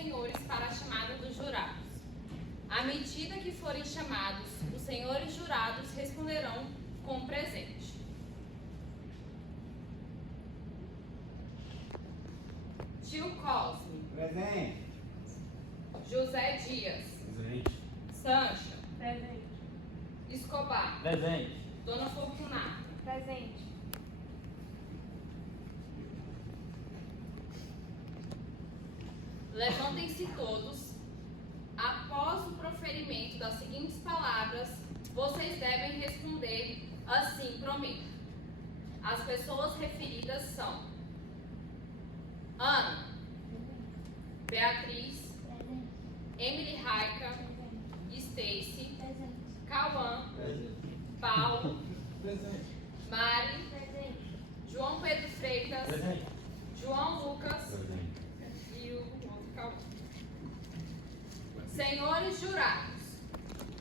senhores para a chamada dos jurados. À medida que forem chamados, os senhores jurados responderão com presente. Tio Cosme. Presente. José Dias. Presente. Sancha. Presente. Escobar. Presente. Dona Fortunata. Presente. Levantem-se todos. Após o proferimento das seguintes palavras, vocês devem responder assim, prometo. As pessoas referidas são Ana, Beatriz, Emily Raica, Stacy, Cauã, Paulo, Mari, João Pedro Freitas, Presente. João Lucas e o outro Cauã. Senhores jurados,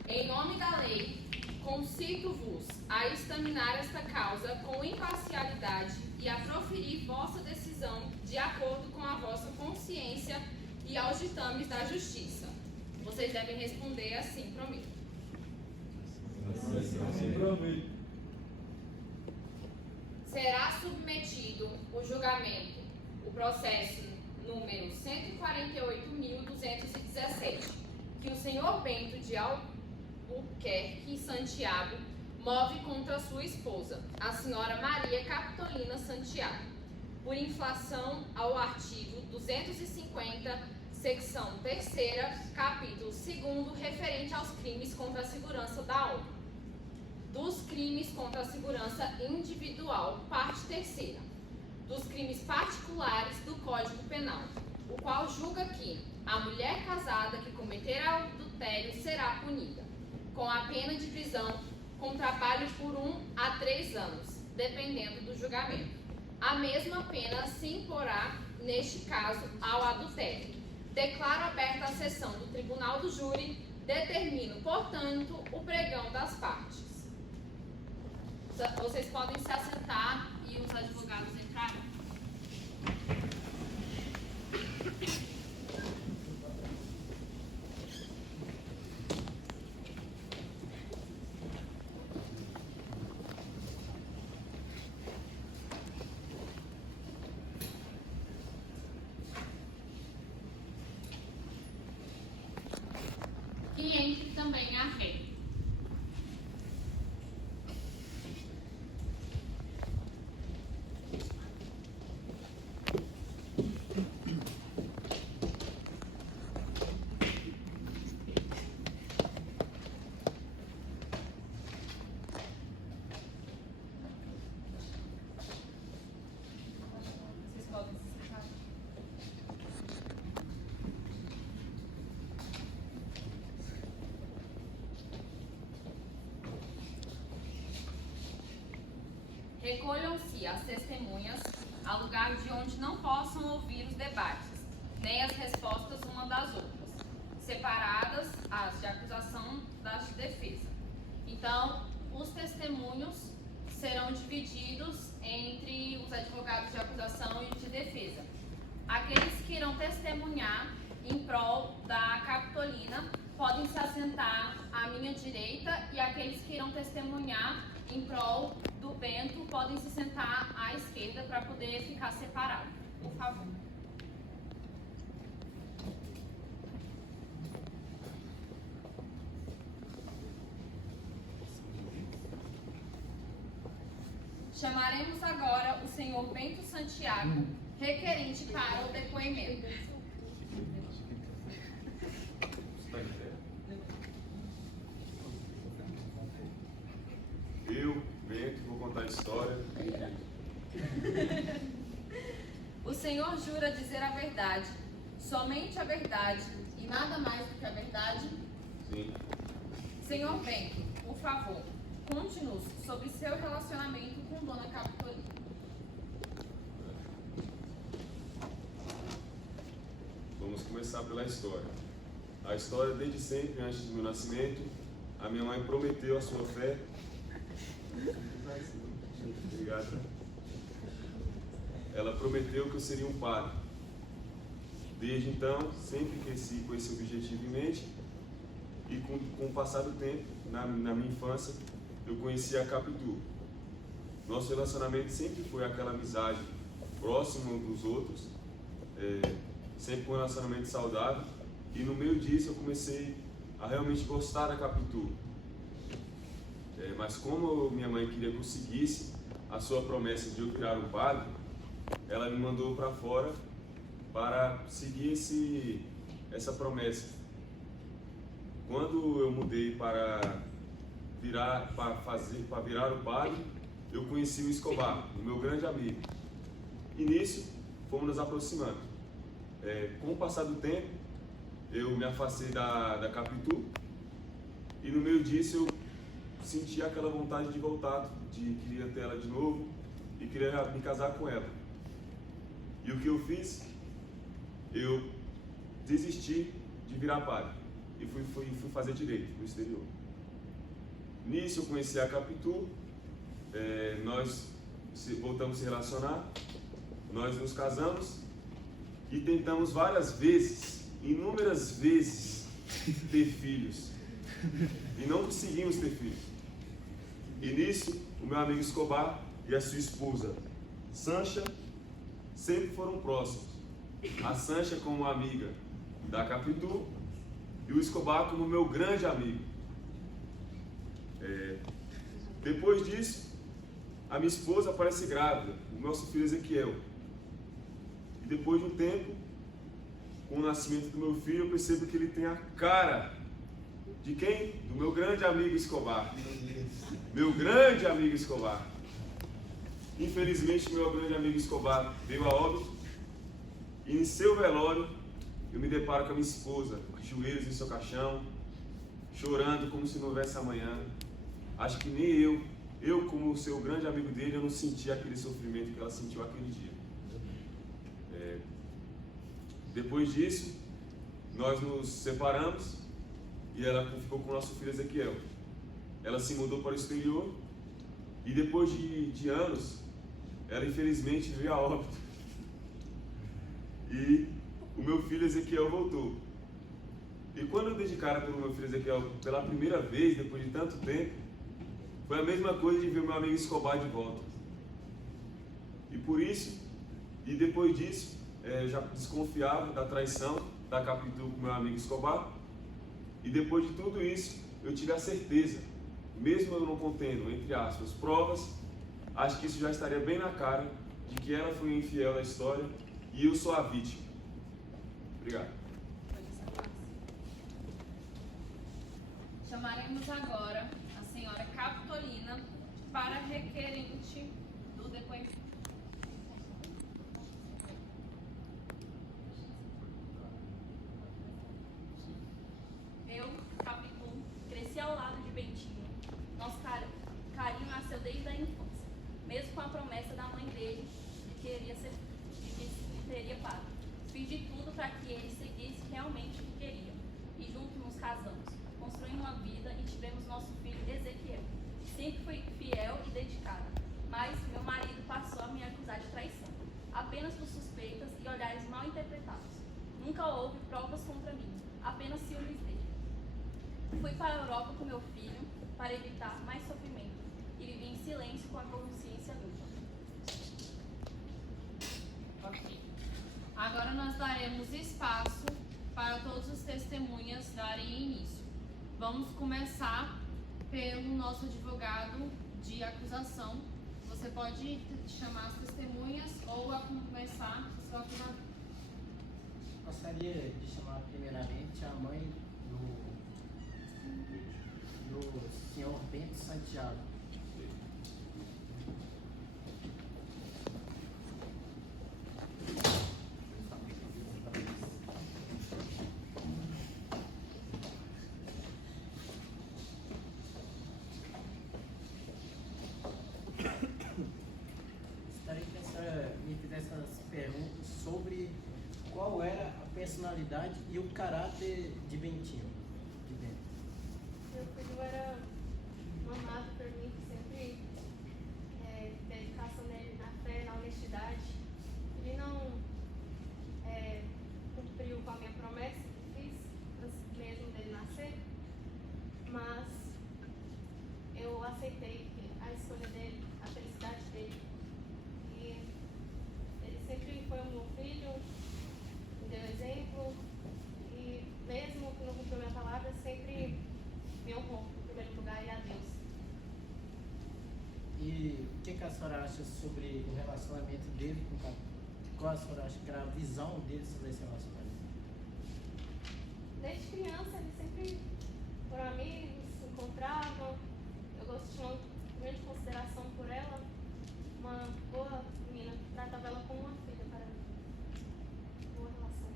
em nome da lei, concito-vos a examinar esta causa com imparcialidade e a proferir vossa decisão de acordo com a vossa consciência e aos ditames da justiça. Vocês devem responder assim, prometo. Assim prometo. Será submetido o julgamento, o processo número 148.217, que o senhor Bento de Albuquerque Santiago move contra sua esposa, a senhora Maria Capitolina Santiago, por infração ao artigo 250, secção 3ª, capítulo 2º, referente aos crimes contra a segurança da honra, dos crimes contra a segurança individual, parte 3ª, dos crimes particulares do Código Penal, o qual julga que a mulher casada que cometer adultério será punida com a pena de prisão com trabalho por 1 a 3 anos, dependendo do julgamento. A mesma pena se imporá, neste caso, ao adultério. Declaro aberta a sessão do Tribunal do Júri, determino, portanto, o pregão das partes. Vocês podem se assentar e os advogados entrarem. E entre também a rei. Vocês podem se sentar. Recolham-se as testemunhas a lugar de onde não possam ouvir os debates, nem as respostas uma das outras, separadas as de acusação das de defesa. Então, os testemunhos serão divididos entre os advogados de acusação e os de defesa. Aqueles que irão testemunhar em prol da Capitolina podem se assentar à minha direita, e aqueles que irão testemunhar em prol do Bento podem se sentar à esquerda para poder ficar separado. Por favor. Chamaremos agora o senhor Bento Santiago, requerente para o depoimento. Eu, Bento, vou contar a história. O senhor jura dizer a verdade, somente a verdade e nada mais do que a verdade? Sim. Senhor Bento, por favor, conte-nos sobre seu relacionamento com Dona Capitolina. Vamos começar pela história. A história, desde sempre, antes do meu nascimento, a minha mãe prometeu a sua fé. Obrigado. Ela prometeu que eu seria um padre. Desde então, sempre cresci com esse objetivo em mente e com o passar do tempo, na minha infância, eu conheci a Capitu. Nosso relacionamento sempre foi aquela amizade próxima um dos outros, sempre com um relacionamento saudável, e no meio disso eu comecei a realmente gostar da Capitu. Mas como minha mãe queria que eu seguisse a sua promessa de eu virar um padre, ela me mandou para fora para seguir essa promessa. Quando eu mudei para virar o padre, eu conheci o Escobar, o meu grande amigo. E nisso, fomos nos aproximando. Com o passar do tempo, eu me afastei da Capitu e no meio disso eu senti aquela vontade de voltar, de queria ter ela de novo e queria me casar com ela. E o que eu fiz? Eu desisti de virar padre e fui fazer direito no exterior. Nisso eu conheci a Capitu, nós voltamos a se relacionar, nós nos casamos e tentamos várias vezes, inúmeras vezes, ter filhos. E não conseguimos ter filhos. E nisso, o meu amigo Escobar e a sua esposa, Sancha, sempre foram próximos. A Sancha como amiga da Capitu e o Escobar como meu grande amigo. Depois disso, a minha esposa aparece grávida, o nosso filho Ezequiel. E depois de um tempo, com o nascimento do meu filho, eu percebo que ele tem a cara de quem? Do meu grande amigo Escobar. Meu grande amigo Escobar. Infelizmente, meu grande amigo Escobar veio a óbito. E em seu velório, eu me deparo com a minha esposa, de joelhos em seu caixão, chorando como se não houvesse amanhã. Acho que nem eu como seu grande amigo dele, eu não senti aquele sofrimento que ela sentiu aquele dia. Depois disso, nós nos separamos e ela ficou com o nosso filho Ezequiel. Ela se mudou para o exterior e depois de anos, ela infelizmente veio a óbito. E o meu filho Ezequiel voltou. E quando eu dei de cara pelo meu filho Ezequiel pela primeira vez, depois de tanto tempo, foi a mesma coisa de ver o meu amigo Escobar de volta. E por isso, e depois disso, já desconfiava da traição da Capitu com meu amigo Escobar. E depois de tudo isso, eu tive a certeza, mesmo eu não contendo, entre aspas, provas, acho que isso já estaria bem na cara de que ela foi infiel na história e eu sou a vítima. Obrigado. Chamaremos agora a senhora Capitolina para requerente do depoimento. Eu, Capitu, cresci ao lado de Bentinho. Nosso carinho nasceu desde a infância, mesmo com a promessa da mãe dele de que seria padre. Fiz de tudo para que ele seguisse realmente o que queria. E juntos nos casamos, construímos uma vida e tivemos nosso filho Ezequiel. Sempre fui fiel e dedicada, mas meu marido passou a me acusar de traição, apenas por suspeitas e olhares mal interpretados. Nunca houve provas contra mim, apenas ciúmes dele. Fui para a Europa com meu filho para evitar mais sofrimento e vivi em silêncio com a consciência limpa. Ok. Agora nós daremos espaço para todos os testemunhas darem início. Vamos começar pelo nosso advogado de acusação. Você pode chamar as testemunhas ou a começar o seu acusador. Gostaria de chamar primeiramente a mãe do senhor Bento Santiago. Gostaria que a senhora me fizesse essas perguntas sobre qual era a personalidade e o caráter de Bentinho. De Bento. Meu filho era amado por mim, sempre dedicação nele, na fé, na honestidade. Ele não aceitei a escolha dele, a felicidade dele. E ele sempre foi o meu filho, me deu exemplo. E mesmo que não cumpriu minha palavra, sempre me honrou em primeiro lugar e a Deus. E o que a senhora acha sobre o relacionamento dele com o Capitu? Qual a senhora acha que era a visão dele sobre esse relacionamento? Desde criança, eles sempre foram amigos, se encontravam. Eu gosto de uma grande consideração por ela. Uma boa menina, tratava ela como uma filha para mim. Boa relação.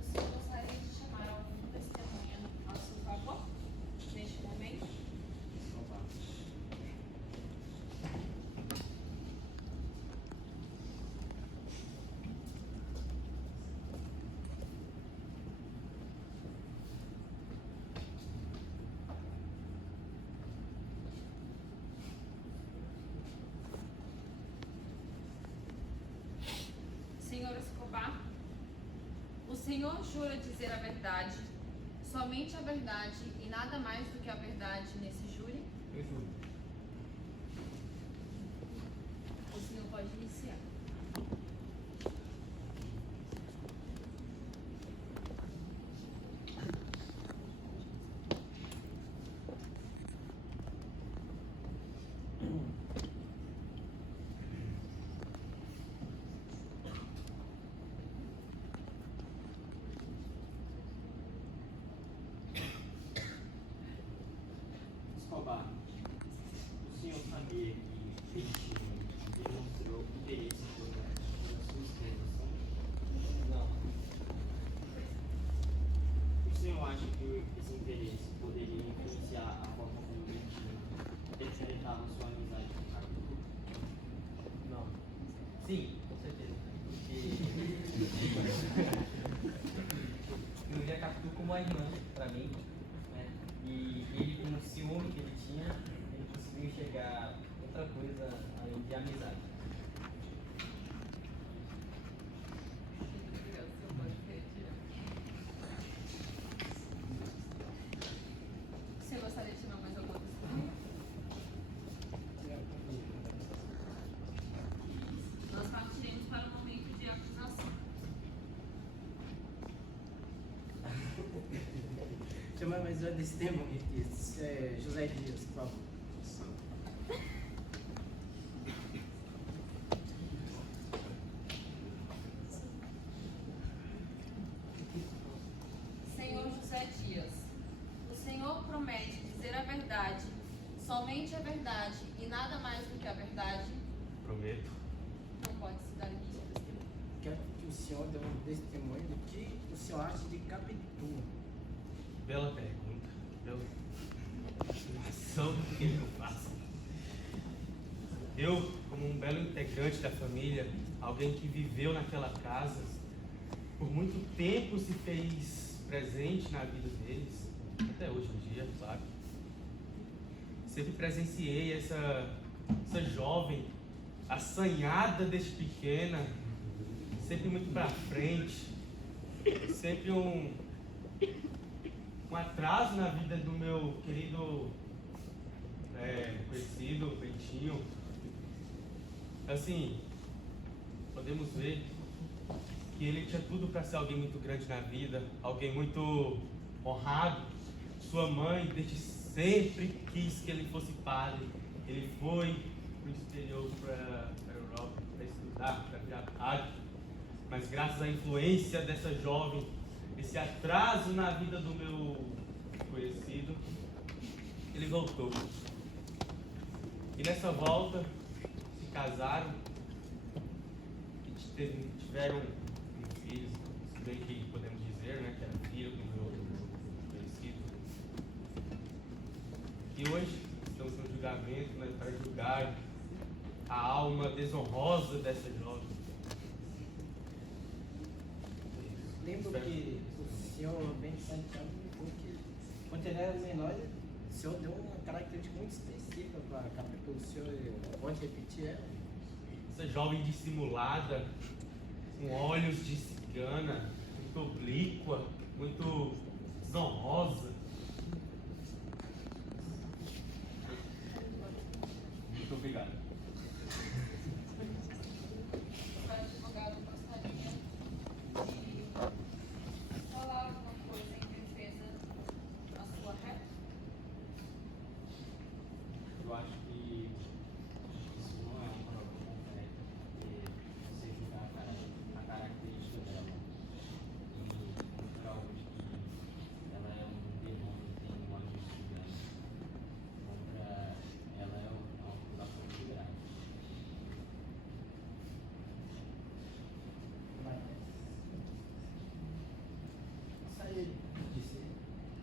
Você gostaria de chamar algum testemunha ao seu favor, neste momento? Senhor Escobar, o Senhor jura dizer a verdade, somente a verdade e nada mais do que a verdade nesse júri? Eu juro. O Senhor pode iniciar. Escobar, o senhor sabia que Bentinho demonstrou interesse pela sua escravização? Não. O senhor acha que esse interesse poderia influenciar a forma como Bentinho representava sua amizade com o Capitu? Não. Sim, com certeza. Porque eu via Capitu como uma irmã pra mim, né? E ele, com o ciúme que ele tinha, ele conseguiu enxergar outra coisa além de amizade. Você gostaria de chamar mais alguma testemunha? Nós partiremos para o momento de acusação. Chama mais uma desse tema, José Dias, por favor. Senhor José Dias, o Senhor promete dizer a verdade, somente a verdade e nada mais do que a verdade? Prometo. Não pode se dar início ao testemunho. Quero que o senhor dê um testemunho do que o senhor acha de Capitu. Bela pergunta. Bela afirmação do que eu faço. Eu, como um belo integrante da família, alguém que viveu naquela casa, por muito tempo se fez presente na vida deles, até hoje em dia, claro. Sempre presenciei essa jovem assanhada desde pequena, sempre muito pra frente, sempre um atraso na vida do meu querido conhecido, Bentinho. Assim, podemos ver que ele tinha tudo para ser alguém muito grande na vida, alguém muito honrado. Sua mãe desde sempre quis que ele fosse padre. Ele foi para o exterior, para a Europa, para estudar, para virar padre. Mas graças à influência dessa jovem, esse atraso na vida do meu conhecido, ele voltou. E nessa volta, se casaram e tiveram um filho, se bem que podemos dizer, né, que era filho do meu conhecido. E hoje estamos no julgamento, né, para julgar a alma desonrosa dessa jovem. Lembro que o senhor bem Santiago falou que quando ele era menor, o senhor deu uma característica muito específica para Capitu. O senhor pode repetir ela? Essa jovem dissimulada, com olhos cigana, muito oblíqua, muito desonrosa. Muito obrigado. O advogado gostaria de falar alguma coisa em defesa da sua ré? Eu acho que isso não é um problema concreto, porque você julgar a característica dela e prova de que ela é um demônio, tem um anjo estudante contra ela é uma acusação muito grave. Gostaria de dizer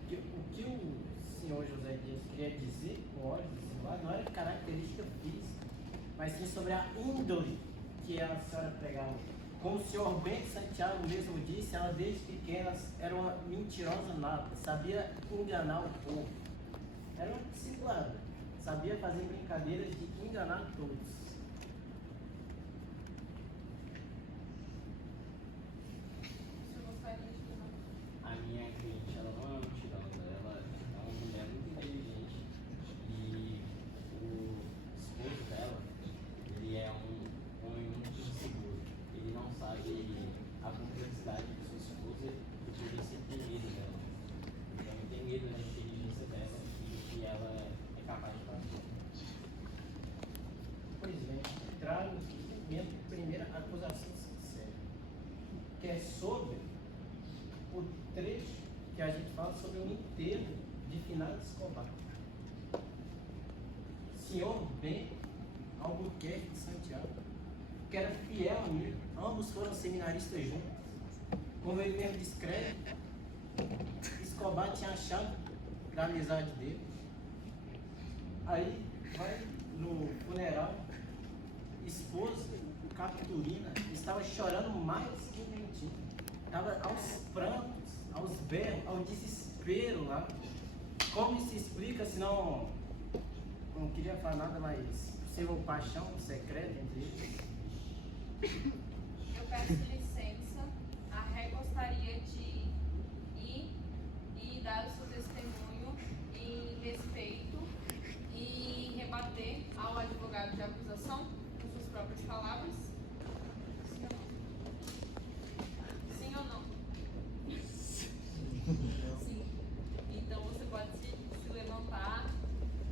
que o que o senhor José Dias queria dizer com olhos assim, lá não era característica física, mas sim sobre a índole que a senhora pregava. Como o senhor Bento Santiago mesmo disse, ela desde pequena era uma mentirosa nata, sabia enganar o povo. Era uma discipulada, sabia fazer brincadeiras de enganar todos. Você gostaria de falar? A minha cliente, ela não é uma mentirosa, ela é uma mulher muito inteligente e o esposo dela, ele é um homem muito inseguro. Ele não sabe a complexidade de sua esposa e por isso ele tem medo dela. Então ele tem medo da inteligência dela e do que ela é capaz de fazer. Pois bem, trago minha primeira acusação sincera, que é sobre o trecho que a gente fala sobre o enterro de Finado Escobar. Senhor Bento Albuquerque de Santiago, que era fiel amigo, ambos foram seminaristas juntos. Como ele mesmo descreve, Escobar tinha achado da amizade dele. Aí vai no funeral, esposa, Capturina, estava chorando mais que um mentinho. Estava aos prantos, aos berros, ao desespero lá. Como se explica se não queria falar nada, mas possível paixão secreta entre eles? Eu peço licença, a ré gostaria de ir e dar o seu testemunho em respeito e rebater ao advogado de acusação com suas próprias palavras. Sim ou não? Sim. Então você pode se levantar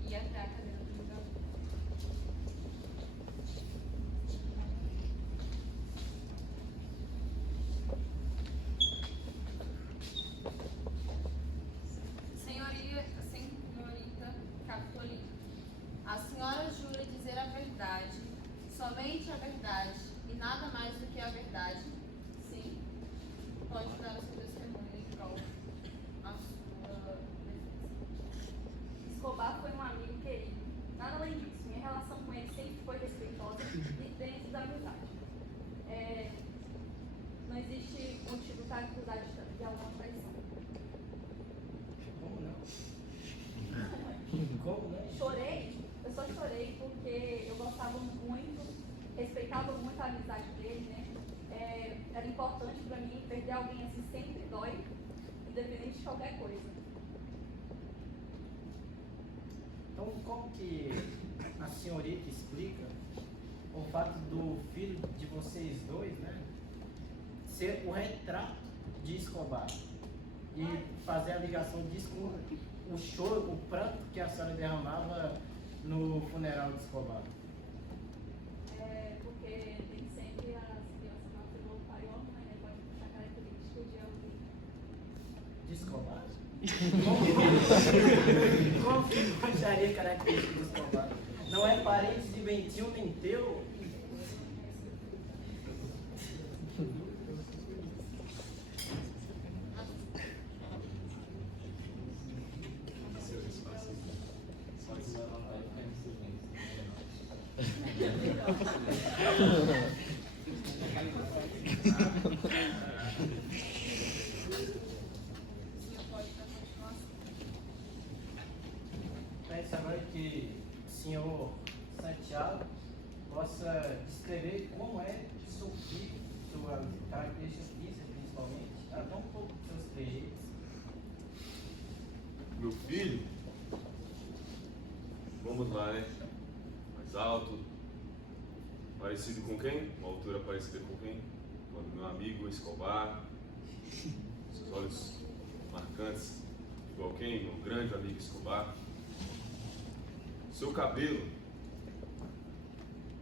e ir até a cadeira do julgador. Senhorita Capitolina, a senhora jura dizer a verdade, somente a verdade e nada mais do que a verdade? Sim. Pode dar o seu testemunho em prol a sua defesa. Escobar foi um amigo querido. Nada além disso. Minha relação com ele sempre foi respeitosa e dentro da amizade. Não existe motivo para acusar de alguma traição. Como não? Como não? Eu só chorei porque eu gostava muito, respeitava muito a amizade dele, né? Era importante para mim, perder alguém assim sempre dói, independente de qualquer coisa. Então, como que a senhorita explica o fato do filho de vocês dois, né, ser o retrato de Escobar e fazer a ligação disso com o choro, o pranto que a senhora derramava no funeral de Escobar? Porque nem sempre as crianças nascem pelo pai ou a mãe, né? Pode puxar características de alguém. De Escobar? Como que acharia característica de Escobar? Não é parente de Bentinho nem teu? Peço agora que o senhor Santiago possa descrever como é seu filho, sua característica física, principalmente, até um pouco dos seus trejeitos. Meu filho, vamos lá, né? Mais alto, parecido com quem? Uma altura parecida com quem? Com o meu amigo Escobar. Seus olhos marcantes, igual quem? Meu grande amigo Escobar. Seu cabelo,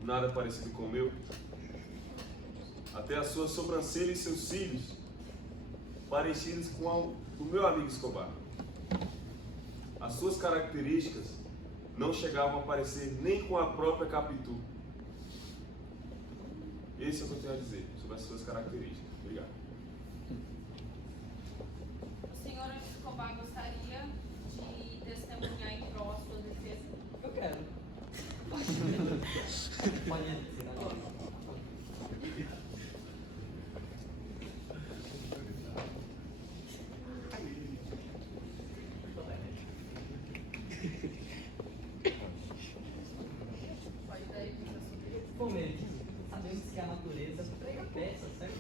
nada parecido com o meu. Até a sua sobrancelha e seus cílios, parecidos com o do meu amigo Escobar. As suas características não chegavam a parecer nem com a própria Capitu. Esse é o que eu tenho a dizer sobre as suas características. Obrigado. O senhor Escobar gostaria de testemunhar em prol da sua defesa? Eu quero. Pode dizer agora. Pode dar aí para sobre isso. Como ele diz, sabemos que a natureza prega peça, certo?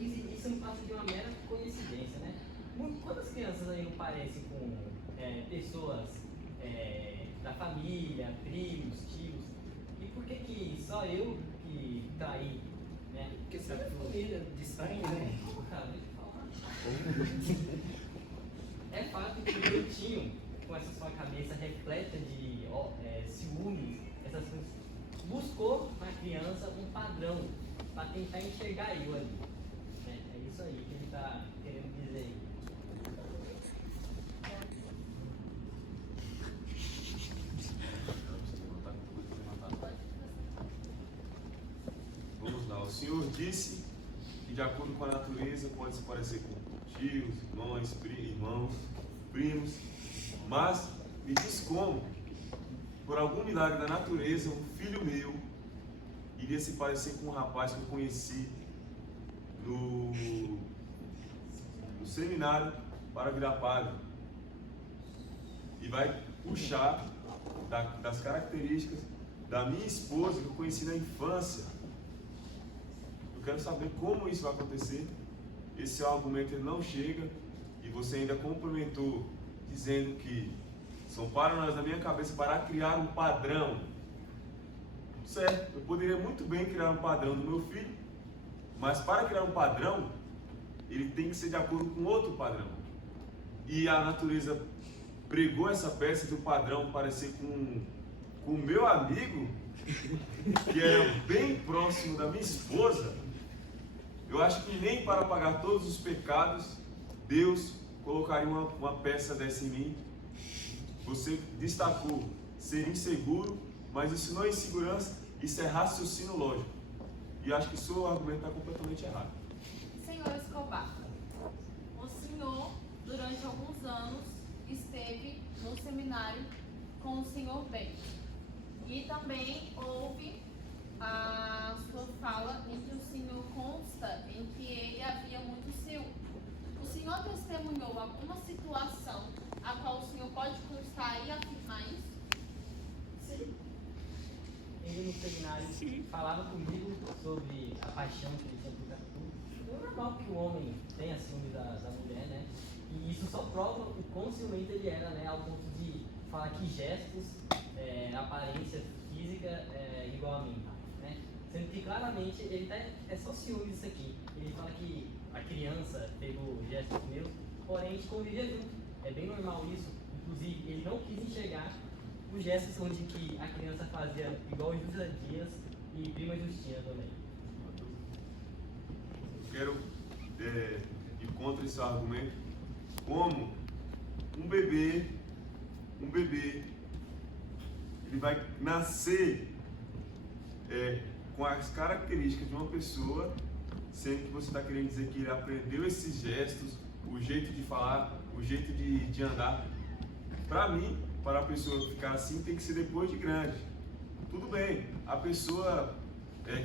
Isso não passa de uma mera coincidência, né? Quantas crianças aí não parecem com pessoas da família, primos, tios? E por que só eu que traí, né? Porque você é família de sangue, né? Pô, cara, deixa eu falar. É fato que o Brutinho, com essa sua cabeça repleta de ciúmes, essas coisas, buscou na criança um padrão para tentar enxergar eu ali. É isso aí que ele está querendo dizer aí. Vamos lá. O Senhor disse que, de acordo com a natureza, pode se parecer com tios, irmãos, primos, mas me diz como, por algum milagre da natureza, um filho meu iria se parecer com um rapaz que eu conheci no seminário para virar padre. E vai puxar das características da minha esposa que eu conheci na infância. Eu quero saber como isso vai acontecer. Esse seu argumento ele não chega e você ainda complementou dizendo que são parâmetros na minha cabeça para criar um padrão. Certo, eu poderia muito bem criar um padrão do meu filho, mas para criar um padrão, ele tem que ser de acordo com outro padrão. E a natureza pregou essa peça do padrão parecer com o meu amigo, que era bem próximo da minha esposa. Eu acho que nem para pagar todos os pecados, Deus colocaria uma peça dessa em mim. Você destacou ser inseguro, mas isso não é insegurança, isso é raciocínio lógico. E acho que o seu argumento está completamente errado. Senhor Escobar, o senhor, durante alguns anos, esteve no seminário com o senhor Bento. E também houve a sua fala em que o senhor consta em que ele havia muito ciúme. O senhor testemunhou alguma situação a qual o senhor pode constar e afirmar isso? Sim. Ele no seminário falava comigo sobre a paixão que ele tinha por Capitu. É normal que o homem tenha ciúme da mulher, né? E isso só prova o quão ciumento ele era, né? Ao ponto de falar que gestos, aparência física é igual a mim, né? Sendo que claramente ele é só ciúme disso aqui. Ele fala que a criança pegou gestos meus, porém a gente convivia junto. É bem normal isso. Inclusive, ele não quis enxergar os gestos onde que a criança fazia igual Justa Dias e Prima Justina também. Eu quero ir contra esse argumento. Como um bebê, ele vai nascer com as características de uma pessoa, sendo que você está querendo dizer que ele aprendeu esses gestos, o jeito de falar, o jeito de andar. Para mim, para a pessoa ficar assim, tem que ser depois de grande. Tudo bem, a pessoa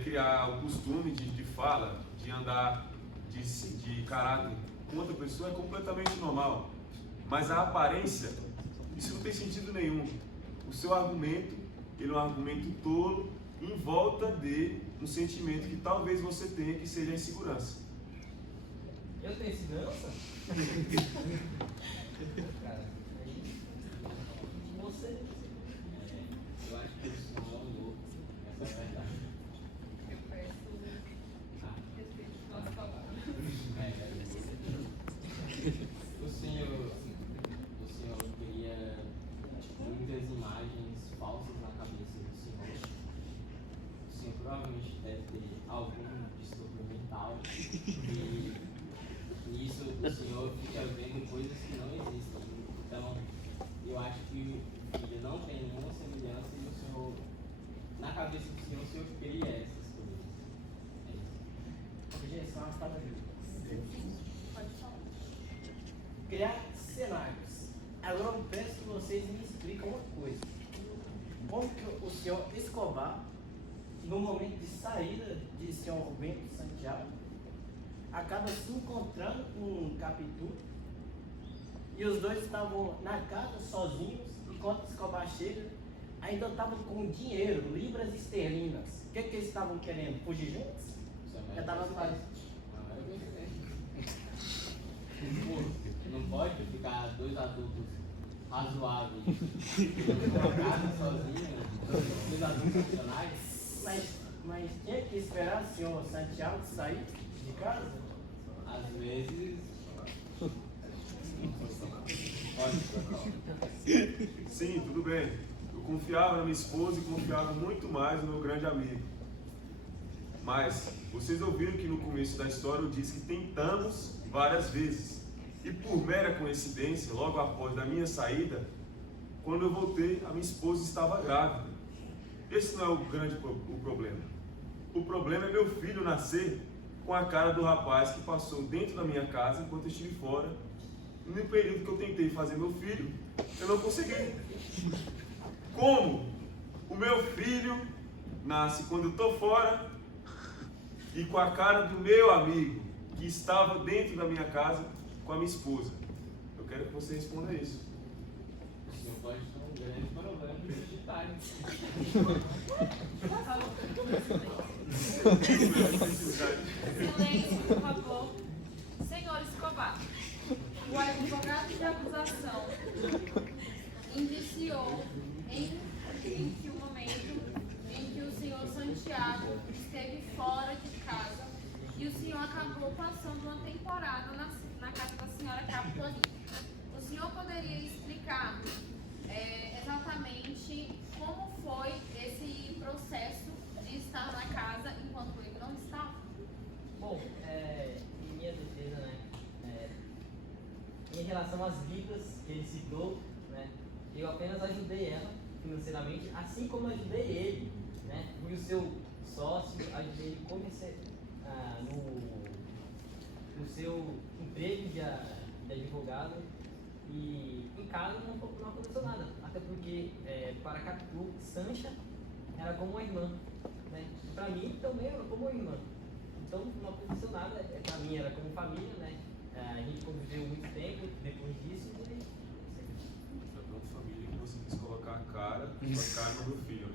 criar o costume de fala, de andar, de caráter com outra pessoa é completamente normal. Mas a aparência, isso não tem sentido nenhum. O seu argumento, ele é um argumento tolo, em volta de um sentimento que talvez você tenha, que seja a insegurança. Eu tenho segurança? Cara, aí você. Eu acho que o Senhor é um louco, essa é a verdade. Eu peço respeito às nossas palavras. O Senhor cria muitas imagens falsas na cabeça do Senhor. O Senhor provavelmente deve ter algum distúrbio mental e nisso o Senhor fica vendo coisas que não existem. Então, eu acho que o filho não tem nenhuma semelhança e o Senhor, na cabeça do Senhor, o Senhor cria essas coisas. É isso. Objeção à palavra de Deus. Pode falar. Criar cenários. Agora eu peço que vocês me expliquem uma coisa. Como que o senhor Escobar, no momento de saída de senhor Bento Santiago, acaba se encontrando com um Capitu e os dois estavam na casa sozinhos, enquanto Escobar chega, ainda estavam com dinheiro, libras esterlinas. O que eles estavam querendo? Fugir juntos? Já estava quase. Não pode ficar dois adultos razoáveis numa casa sozinhos, dois adultos funcionais. Mas tinha que esperar o senhor Santiago sair de casa? Às vezes. Sim, tudo bem. Eu confiava na minha esposa e confiava muito mais no meu grande amigo. Mas vocês ouviram que no começo da história eu disse que tentamos várias vezes. E por mera coincidência, logo após a minha saída, quando eu voltei, a minha esposa estava grávida. Esse não é o problema. O problema é meu filho nascer com a cara do rapaz que passou dentro da minha casa enquanto eu estive fora. E no período que eu tentei fazer meu filho, eu não consegui. Como o meu filho nasce quando eu estou fora e com a cara do meu amigo que estava dentro da minha casa com a minha esposa? Eu quero que você responda isso. O Senhor pode ter um grande problema de detalhes. Silêncio, por favor. Senhor Escobar, o advogado de acusação indiciou em que o momento em que o senhor Santiago esteve fora de casa e o senhor acabou passando uma temporada na casa da senhora Capitolina. O senhor poderia explicar exatamente como foi esse processo de estar na casa enquanto ele não estava? Bom, em minha defesa, né, em relação às libras que ele citou, né, eu apenas ajudei ela financeiramente, assim como ajudei ele, né, fui o seu sócio, ajudei ele no seu emprego de advogado e em casa não aconteceu nada, até porque para Capitu, Sancha era como uma irmã, né, para mim também era como uma irmã. Então não aconteceu nada, pra mim era como família, né? A gente conviveu muito tempo depois disso e Foi tão família que você quis colocar a cara no meu filho.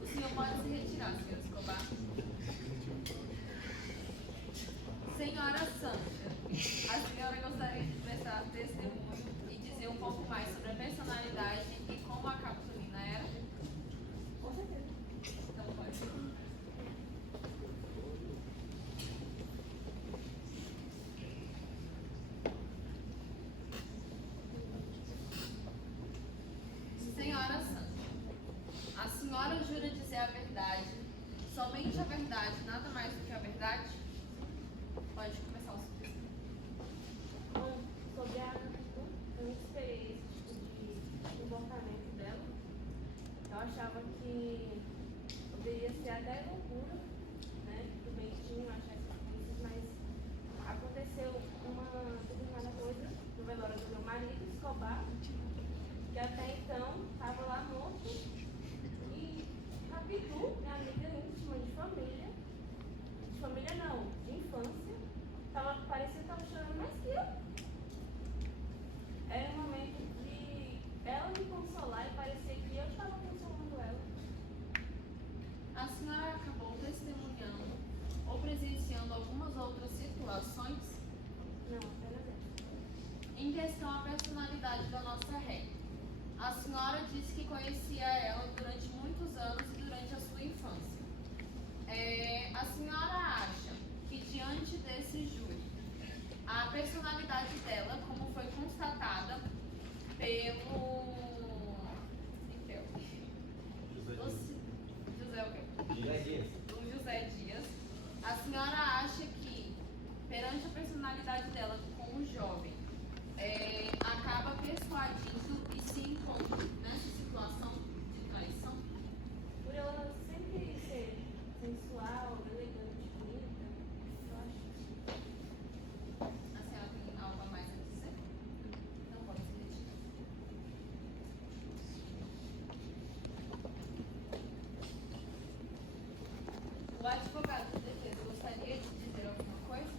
O senhor pode se retirar, senhor Escobar. Senhora Sandra, a senhora gostaria de prestar testemunho e dizer um pouco mais sobre a personalidade e como a Capitolina era? Com certeza. Então pode. Senhora Sandra, a senhora jura dizer a verdade, somente a verdade, nada mais do que a verdade? Pode começar o seu testemunho. Bom, sobre a me consolar e parecia que eu estava consolando ela. A senhora acabou testemunhando ou presenciando algumas outras situações Não, apenas essa. em questão à personalidade da nossa rei. A senhora disse que conhecia ela durante muitos anos e durante a sua infância. A senhora acha que diante desse júri, a personalidade dela, como foi constatada pelo José o quê? O José Dias, a senhora acha que perante a personalidade dela com o jovem, acaba persuadindo e se encontra nessa situação de traição? Por ela sempre ser sensual, elegante, bonita, eu acho. A senhora tem algo a mais a dizer? Então pode se retirar. O advogado de defesa gostaria de dizer alguma coisa?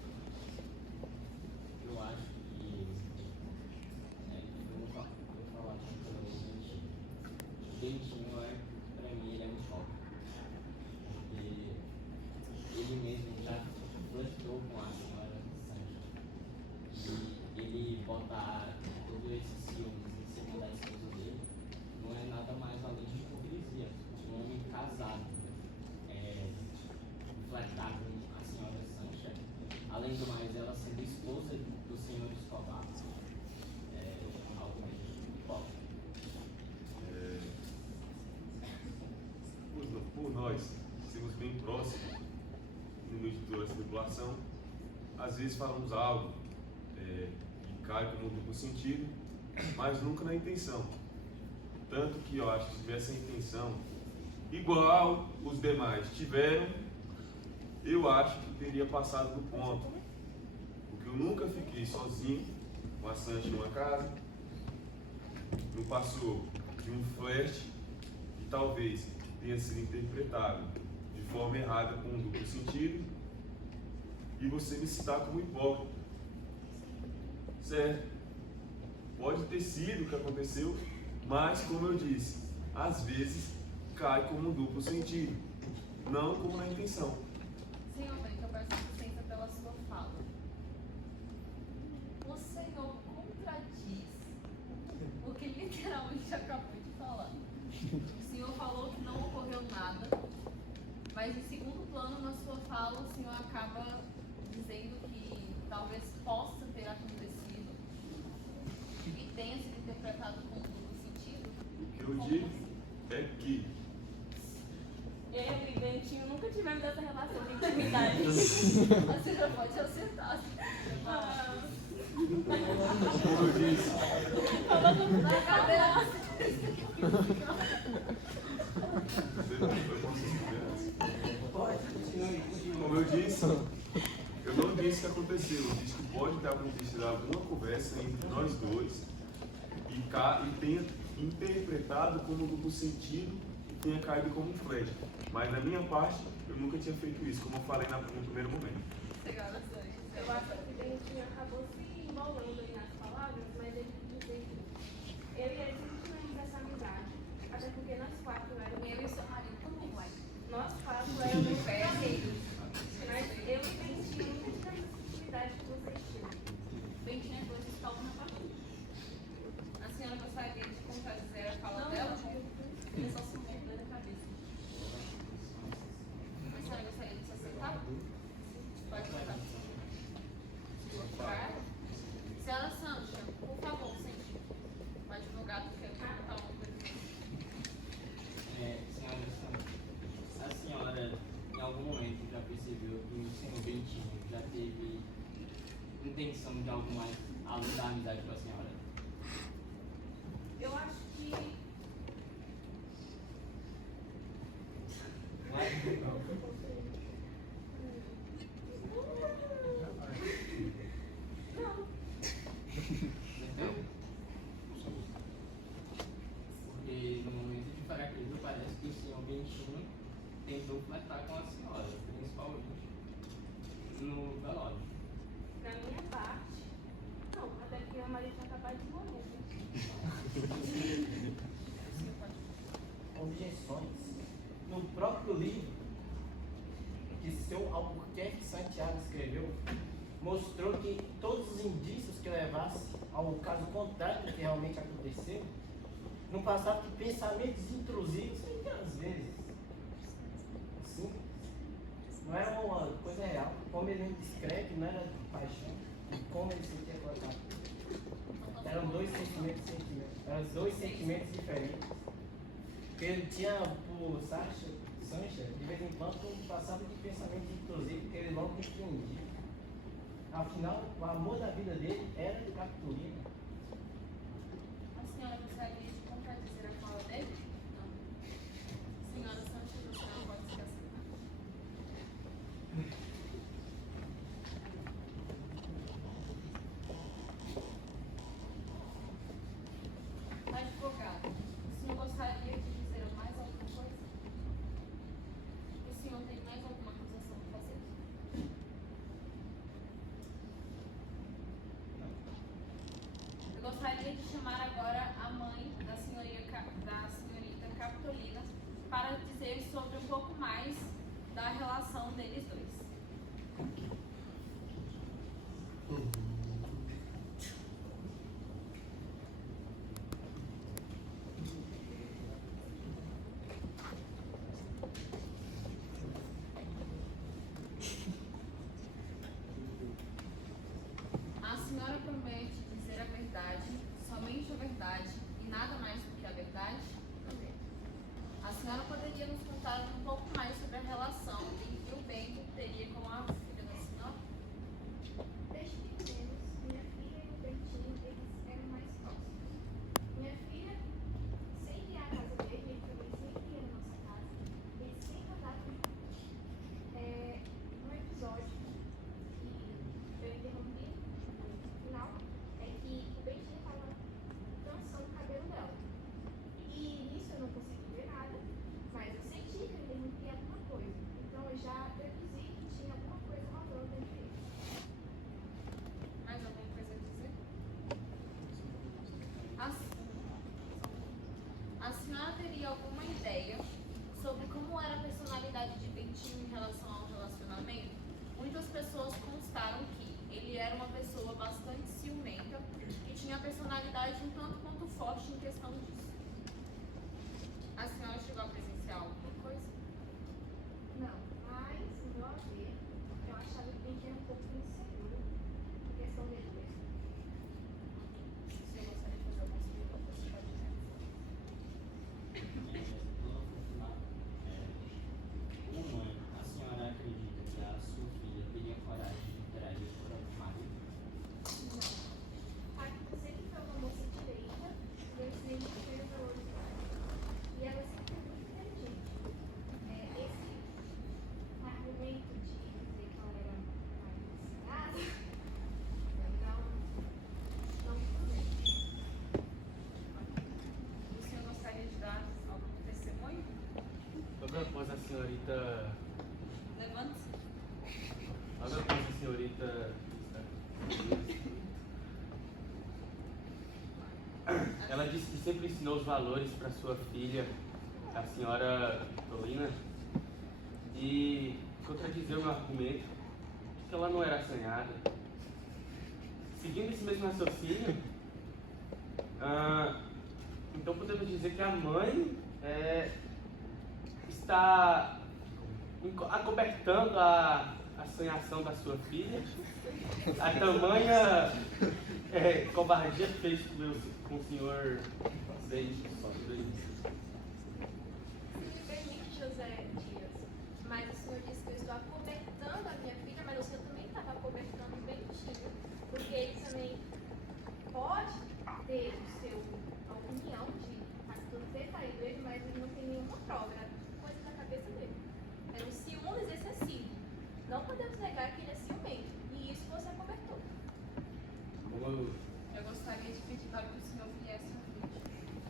Eu acho que, eu vou falar anteriormente, o Bentinho, pra mim, ele é um choque. Porque ele mesmo já flertou com a senhora Sancha. E ele botar todos esses ciúmes em cima da esposa dele não é nada mais além de hipocrisia. Um homem casado flertar com a senhora Sancha, além do mais, ela sendo esposa do senhor Escobar, algo mais hipócrita. Por nós sermos bem próximos no meio de toda essa tribulação, às vezes falamos algo que cai como duplo sentido, mas nunca na intenção. Tanto que eu acho que se tivesse a intenção igual os demais tiveram, eu acho que teria passado do ponto. Porque eu nunca fiquei sozinho com a Sancha em uma casa, não passou de um flerte que talvez tenha sido interpretado de forma errada com um duplo sentido e você me citar como hipócrita. Certo? Pode ter sido o que aconteceu, mas como eu disse, às vezes cai como um duplo sentido, não como na intenção. Senhor Bento, eu peço licença pela sua fala. O senhor contradiz o que literalmente acabou de falar. O senhor falou que não ocorreu nada, mas em segundo plano, na sua fala, o senhor acaba dizendo que talvez possa ter acontecido e tenha sido interpretado com duplo sentido. O que eu digo é que Eu e Bentinho nunca tivemos essa relação de intimidade. A senhora pode acertar. como eu disse, Na cadeira. como eu disse, eu não disse que aconteceu, eu disse que pode ter acontecido alguma conversa entre nós dois e tenha interpretado como duplo sentido e tenha caído como um flash. Mas da minha parte, eu nunca tinha feito isso, como eu falei no primeiro momento. Senhora Sanches, Eu acho que o Bentinho acabou se envolvendo aí nas palavras, mas ele dizia que eu e ele sempre tivemos essa amizade. Até porque nós quatro éramos. eu e seu marido também, uai. Nós quatro éramos Pé, amigos. Mas eu e Bentinho nunca tivemos essa intimidade que vocês tinham. Bentinho é coisa de calma na partida. A senhora gostaria de contradizer a fala Não, dela? ele só se moveu da cabeça. A senhora gostaria de se acertar? Pode voltar. Claro. Senhora Sancha, por favor, sente. O advogado quer perguntar uma coisa. Senhora Sancha, a senhora em algum momento já percebeu que o senhor Bentinho já teve intenção de algo mais além da amizade com a senhora? Eu acho que. Então, porque no momento de paraquedas parece que o senhor Bentinho tentou flertar com a senhora, principalmente no velório. Da minha parte, não, até porque o marido tinha acabado de morrer. Né? objeções. No próprio livro que seu Albuquerque Santiago escreveu, mostrou que todos os indícios que levassem ao caso contrário do que realmente aconteceu, no passado, que pensamentos intrusivos, às vezes, sim, não era uma coisa real. Como ele descreve, não era paixão, e como ele sentia colocado. Eram dois sentimentos diferentes. Que ele tinha por Sancha, de vez em quando, um passado de pensamento intrusivos que ele logo entendia. Afinal, o amor da vida dele era de Capitolina. A senhora gostaria de contradizer a fala dele? Não. Senhora Santos, a senhora pode se acertar. Advogado, o senhor gostaria de dizer mais alguma coisa? O senhor tem mais alguma acusação a fazer? Eu gostaria de chamar agora a mãe da senhorita Capitolina para dizer sobre um pouco mais da relação deles dois. A senhora promete dizer a verdade, somente a verdade e nada mais do que a verdade? A senhora poderia nos contar um pouco mais sobre a relação em que o Bento teria com a filha da senhora? Desde pequenos, minha filha e o Bentinho, eles eram mais próximos. Minha filha sempre ia à casa dele, ele também sempre ia na nossa casa. Eles sempre andavam juntos. Um episódio que eu interrompi no final é que o Bentinho estava dançando o cabelo dela. E nisso eu não consegui ver nada, mas eu senti que ele interrompia alguma coisa. Então eu já deduzi que tinha alguma coisa rolando entre eles. Mais alguma coisa a dizer? A senhora teria alguma ideia sobre como era a personalidade de Bentinho em relação ao relacionamento? Muitas pessoas constaram que ele era uma pessoa bastante ciumenta e tinha a personalidade um tanto quanto forte em questão disso. A senhora chegou a presenciar alguma coisa? Não, mas no meu ver, eu achava que o Bentinho era um pouco inseguro em questão dele mesmo. Se eu gostaria de fazer algumas perguntas, você pode dizer. Como mãe, a senhora acredita que a sua filha teria coragem de interagir com o marido? Não. A Rita sempre foi uma moça direita, eu ensinei minha filha valores básicos. E ela sempre foi muito inteligente. Esse argumento de dizer que ela era mais ensinada, não me convence. O senhor gostaria de dar algum testemunho? Logo após a senhorita. Levante-se. Logo após a senhorita. Ela disse que sempre ensinou os valores para sua filha, a senhora Tolina, e contradizeu meu argumento de que ela não era assanhada. Seguindo esse mesmo raciocínio, então podemos dizer que a mãe está acobertando a assanhação da sua filha, a tamanha covardia que fez com o senhor Seixas. Me permite, José Dias, mas o senhor disse que eu estou acobertando a minha filha, mas o senhor também estava acobertando o Bentinho, porque ele também pode ter a opinião de ter traído ele, mas ele não tem nenhuma prova, era coisa da cabeça dele. Era um ciúmes excessivo. Não podemos negar que ele é ciumento, e isso você acobertou. Eu gostaria de pedir para que o senhor